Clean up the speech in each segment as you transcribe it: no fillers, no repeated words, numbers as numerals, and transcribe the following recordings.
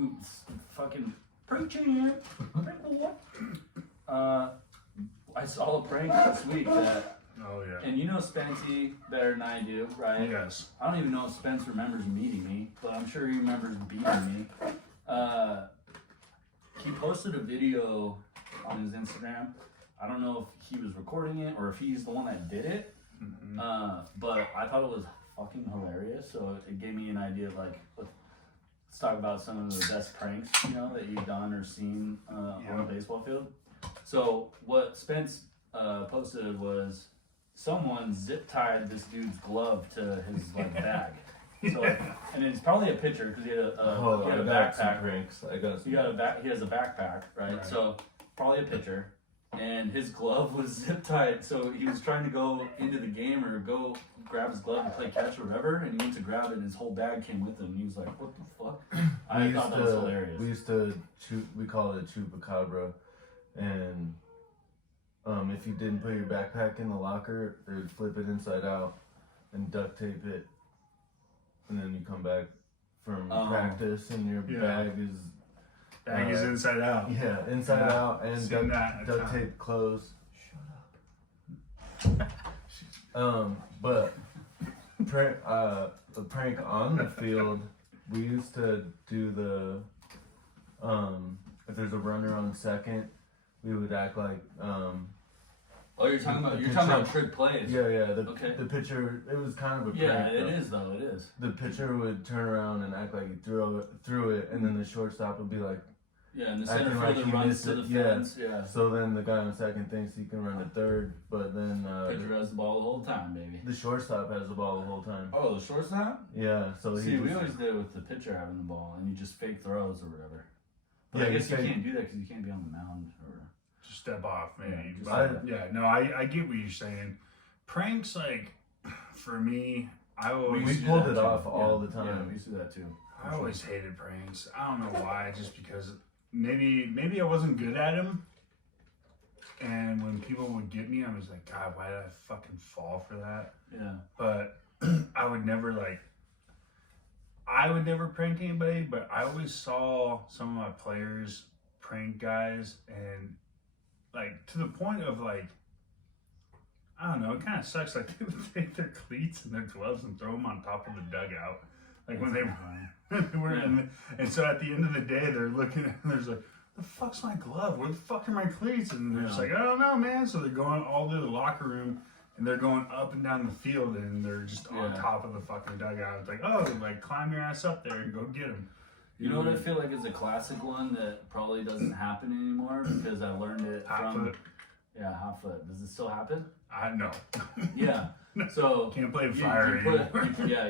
new fucking preaching. I saw a prank this week that. Oh yeah. And you know Spency better than I do, right? Yes. I don't even know if Spence remembers meeting me, but I'm sure he remembers beating me. He posted a video on his Instagram. I don't know if he was recording it or if he's the one that did it. But I thought it was fucking hilarious. So it gave me an idea of like, let's talk about some of the best pranks, you know, that you've done or seen on a baseball field. So what Spence posted was someone zip tied this dude's glove to his like bag. So, and it's probably a pitcher because he had a backpack. He has a backpack, right? So probably a pitcher, and his glove was zip tied. So he was trying to go into the game or go grab his glove and play catch or whatever, and he went to grab it, and his whole bag came with him. And he was like, "What the fuck?" I thought that was hilarious. We used to we call it a chupacabra, and if you didn't put your backpack in the locker, they'd flip it inside out and duct tape it. And then you come back from practice and your bag is inside out. Yeah, inside out and duct tape closed. Shut up. But the prank on the field, we used to do the if there's a runner on second, we would act like you're talking about trick plays. Yeah. The pitcher, it was kind of a prank. Yeah, it is. The pitcher would turn around and act like he threw it, and then the shortstop would be like, and the center fielder runs to the fence. Yeah. So then the guy on second thinks he can run to third, but then pitcher has the ball the whole time, baby. The shortstop has the ball the whole time. Oh, the shortstop? Yeah. So we always did it with the pitcher having the ball, and you just fake throws or whatever. But yeah, I guess you can't do that because you can't be on the mound or. Just step off, man. I I get what you're saying. Pranks, like, for me, we pulled it off all the time. Yeah, we used to do that too. I always hated pranks. I don't know why. Just because maybe I wasn't good at them. And when people would get me, I was like, God, why did I fucking fall for that? Yeah. But I would never prank anybody, but I always saw some of my players prank guys, and like to the point of like, I don't know, it kind of sucks. Like they would take their cleats and their gloves and throw them on top of the dugout, like when they were and so at the end of the day, they're looking at and there's like, the fuck's my glove? Where the fuck are my cleats? And they're just like, I don't know, man. So they're going all to the locker room and they're going up and down the field and they're just on top of the fucking dugout. It's like, oh, like climb your ass up there and go get them. You know what I feel like is a classic one that probably doesn't happen anymore because I learned it Hot from foot. Yeah, hot foot. Does it still happen? I know. Yeah. So can't play fire anymore.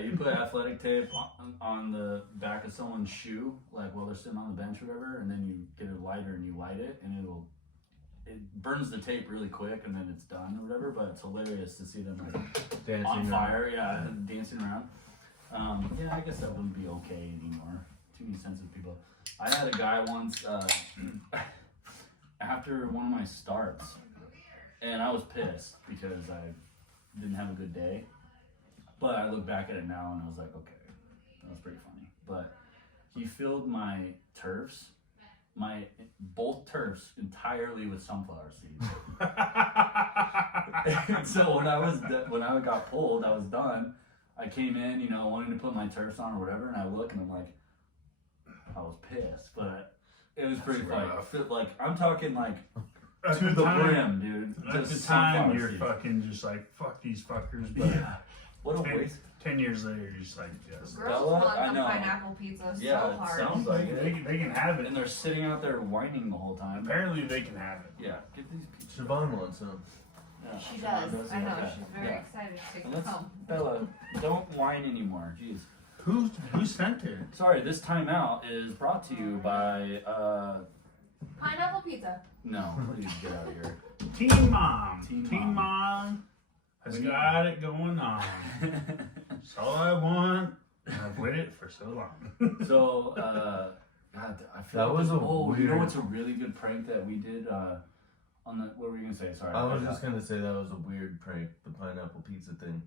You put athletic tape on the back of someone's shoe, like while they're sitting on the bench or whatever, and then you get a lighter and you light it, and it burns the tape really quick, and then it's done or whatever. But it's hilarious to see them like dancing on fire, dancing around. I guess that wouldn't be okay anymore. Too many sensitive people. I had a guy once after one of my starts, and I was pissed because I didn't have a good day. But I look back at it now and I was like, okay, that was pretty funny. But he filled my turfs, both turfs, entirely with sunflower seeds. And so when I got pulled, I was done. I came in, wanting to put my turfs on or whatever, and I look and I'm like, I was pissed, but it was pretty funny. Like I'm talking like to the brim, dude. At the time, you're fucking just like, fuck these fuckers. But what a waste. 10 years later, you're just like, yes. Girls love the pineapple pizza so hard. It sounds like it. They can have it. And they're sitting out there whining the whole time. Apparently, they can have it. Yeah, get these pizzas. Siobhan wants some. Yeah, she does. I know. She's very excited to take them home. Bella, don't whine anymore. Jeez. Who sent it? Sorry, this timeout is brought to you by Pineapple pizza. No, please get out of here. Teen Mom has got it going on. That's all I want. I've waited for so long. So, God, I feel that was a weird. You know what's a really good prank that we did on the? What were you gonna say? Sorry. I was just gonna say that was a weird prank, the pineapple pizza thing.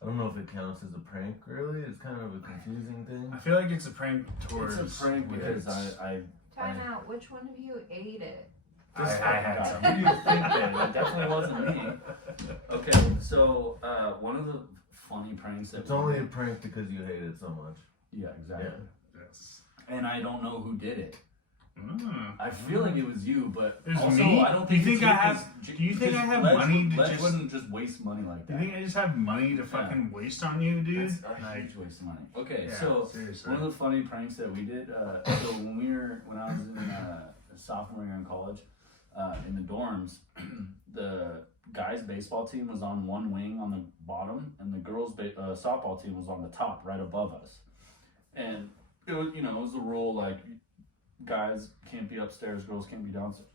I don't know if it counts as a prank. Really, it's kind of a confusing thing. I feel like it's a prank towards. It's a prank because I Time out. Which one of you ate it? I had some. Who do you think did? It definitely wasn't me. Okay, so one of the funny pranks that It's only a prank because you hate it so much. yeah, exactly. Yes. And I don't know who did it. Mm. I feel like it was you, but It was also me? I don't Do you think. think it's I you have- 'cause do you think I have Ledge money to Ledge just- wouldn't just waste money like You that. think I just have money to fucking waste on you, dude? That's a Like, huge waste of money. Okay, yeah, so seriously. one of the funny pranks that we did. So when I was in sophomore year in college, in the dorms, the guys' baseball team was on one wing on the bottom, and the girls' softball team was on the top, right above us. And it was, it was the rule like guys can't be upstairs, girls can't be downstairs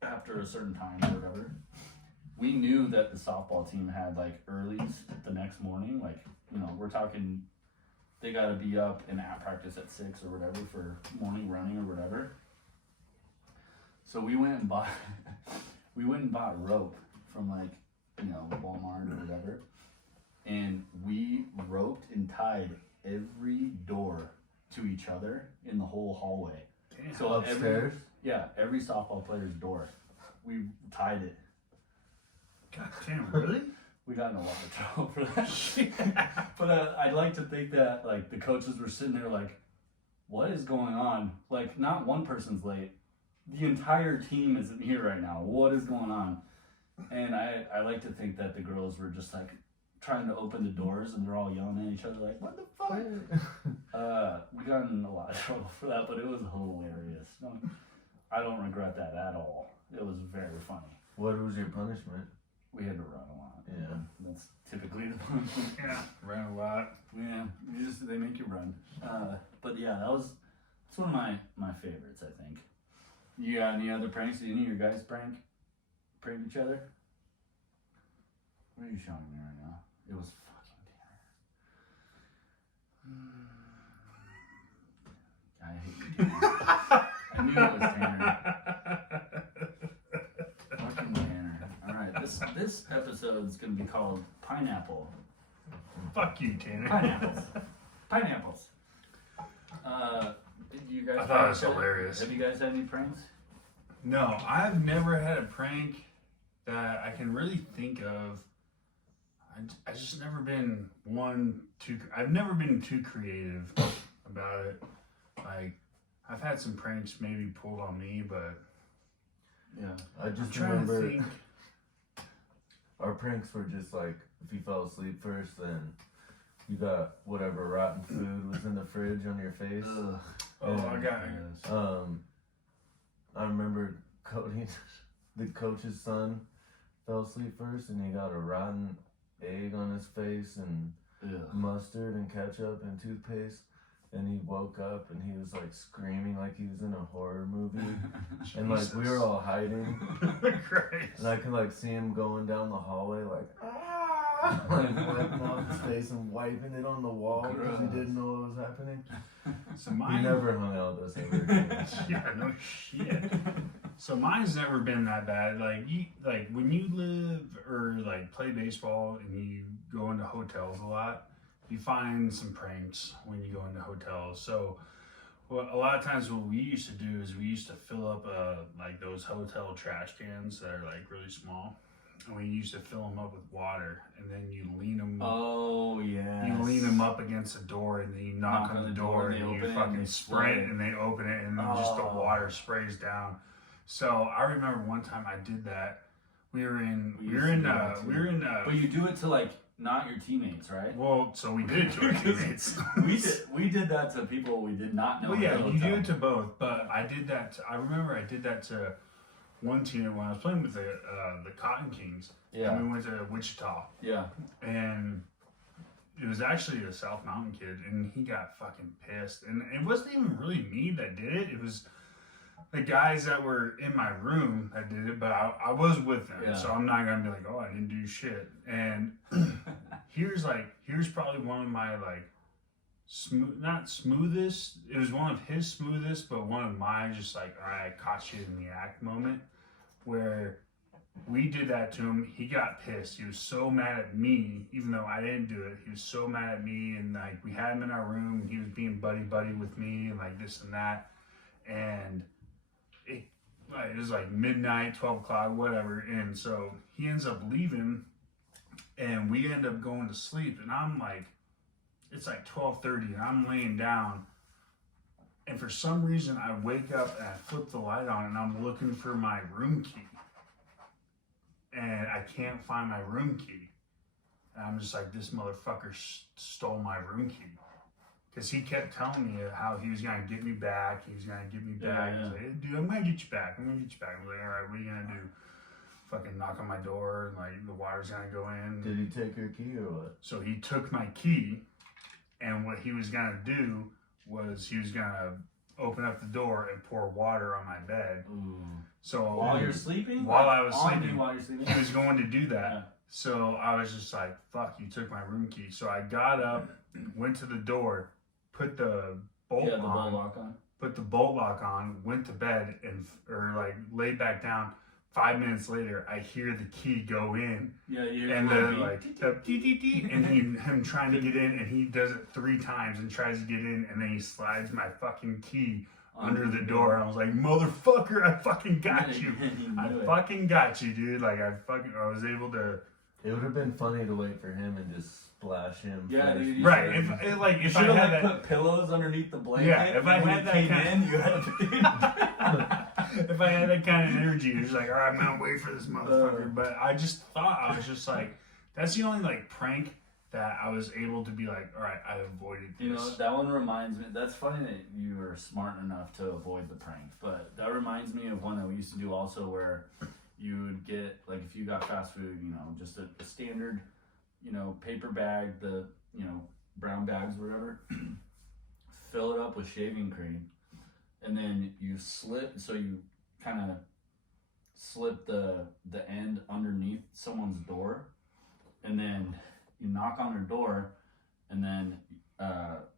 after a certain time or whatever. We knew that the softball team had like earlies the next morning. Like, we're talking they got to be up and at practice at 6 or whatever for morning running or whatever. So we went and bought rope from like, Walmart or whatever. And we roped and tied every door to each other in the whole hallway. damn. So Upstairs. every softball player's door. We tied it. God damn, really? We got in a lot of trouble for that. But I'd like to think that like the coaches were sitting there like, what is going on? Like not one person's late. The entire team isn't here right now. What is going on? And I like to think that the girls were just like trying to open the doors and they're all yelling at each other like, what the fuck? We got in a lot of trouble for that, but it was hilarious. No, I don't regret that at all. It was very funny. What was your punishment? We had to run a lot. Yeah. That's typically the punishment. Yeah, ran a lot. Yeah, they make you run. But yeah, it's one of my favorites, I think. You got any other pranks? Did any of your guys prank each other? What are you showing me right now? It was fucking Tanner. I hate you, Tanner. I knew it was Tanner. Fucking Tanner. Alright, this episode is gonna be called Pineapple. Fuck you, Tanner. Pineapples. You guys I thought it was hilarious. Have you guys had any pranks? No, I've never had a prank that I can really think of. I just never been I've never been too creative about it. Like, I've had some pranks maybe pulled on me, but Yeah. I I'm just trying to remember think. our pranks were just like if you fell asleep first, then you got whatever rotten food was in the fridge on your face. Ugh. Oh, I got it. Yes. I remember Cody, the coach's son, fell asleep first, and he got a rotten egg on his face and Ugh. mustard and ketchup and toothpaste. And he woke up and he was like screaming like he was in a horror movie. And like we were all hiding. Christ. And I could like see him going down the hallway like, ah! Like wiping off his face and wiping it on the wall because he didn't know what was happening. So He mine never hung out with us ever again. Yeah, no shit. So mine's never been that bad. Like when you live or like play baseball and you go into hotels a lot, you find some pranks when you go into hotels. So a lot of times what we used to do is we used to fill up like those hotel trash cans that are like really small. And we used to fill them up with water, and then you lean them. Oh yeah. You lean them up against the door, and then you knock on the door, and you fucking spray it, and they open it, and then just the water sprays down. So I remember one time I did that. We were in. But you do it to like not your teammates, right? Well, so we did it to our teammates. we did that to people we did not know. Well, in yeah, the you do hotel. it to both, but I did that. I remember I did that to one team when I was playing with the Cotton Kings. Yeah. And we went to Wichita, Yeah. and it was actually a South Mountain kid, and he got fucking pissed. And it wasn't even really me that did it. It was the guys that were in my room that did it, but I was with them, Yeah. so I'm not gonna be like, oh, I didn't do shit. And here's probably one of my like not smoothest. It was one of his smoothest, but one of my just like, all right, I caught you in the act moment, where we did that to him. He got pissed. He was so mad at me, even though I didn't do it. He was so mad at me, and like we had him in our room, and he was being buddy with me, and like this and that, and it was like midnight, 12 o'clock, whatever. And so he ends up leaving, and we end up going to sleep. And I'm like, it's like 12:30, and I'm laying down. And for some reason, I wake up and I flip the light on, and I'm looking for my room key. And I can't find my room key. And I'm just like, this motherfucker stole my room key. Because he kept telling me how he was going to get me back. He was going to get me back. Yeah. He's like, hey, dude, I'm going to get you back. I'm like, all right, what are you going to do? Fucking knock on my door, and like the water's going to go in. Did he take your key or what? So he took my key, and what he was going to do was he was going to open up the door and pour water on my bed. Ooh. So While you're sleeping? While I was On you sleeping. while you're sleeping? he was going to do that. Yeah. So I was just like, fuck, you took my room key. So I got up, went to the door, put the bolt Yeah, the on, bolt lock on. put the bolt lock on, went to bed, or like laid back down. 5 minutes later, I hear the key go in, Yeah, you and then like the dee, and him trying to get in, and he does it 3 times and tries to get in, and then he slides my fucking key under the door. I was like, motherfucker, I fucking got you. I fucking got you, dude. Like I was able to. It would have been funny to wait for him and just splash him. Yeah, first. dude, Right, You if I should have had like that, put pillows underneath the blanket. Yeah, if I when had you that came kind- in, you had to. if I had that kind of energy, it was like, all right, I'm gonna wait for this motherfucker. But I just thought, I was just like, that's the only like prank that I was able to be like, all right, I avoided this. You know, that one reminds me. That's funny that you were smart enough to avoid the prank, but that reminds me of one that we used to do also, where you would get, like, if you got fast food, you know, just a standard, you know, paper bag, the, you know, brown bags or whatever, fill it up with shaving cream, and then you kind of slip the end underneath someone's door, and then you knock on their door, and then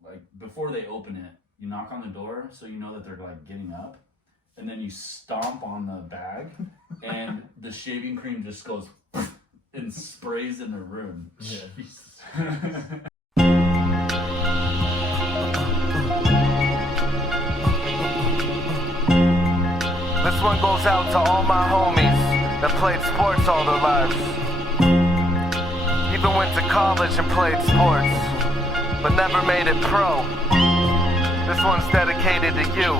like before they open it, you knock on the door so you know that they're like getting up, and then you stomp on the bag, and the shaving cream just goes and sprays in the room. Yeah. This one goes out to all my homies that played sports all their lives. Even went to college and played sports, but never made it pro. This one's dedicated to you.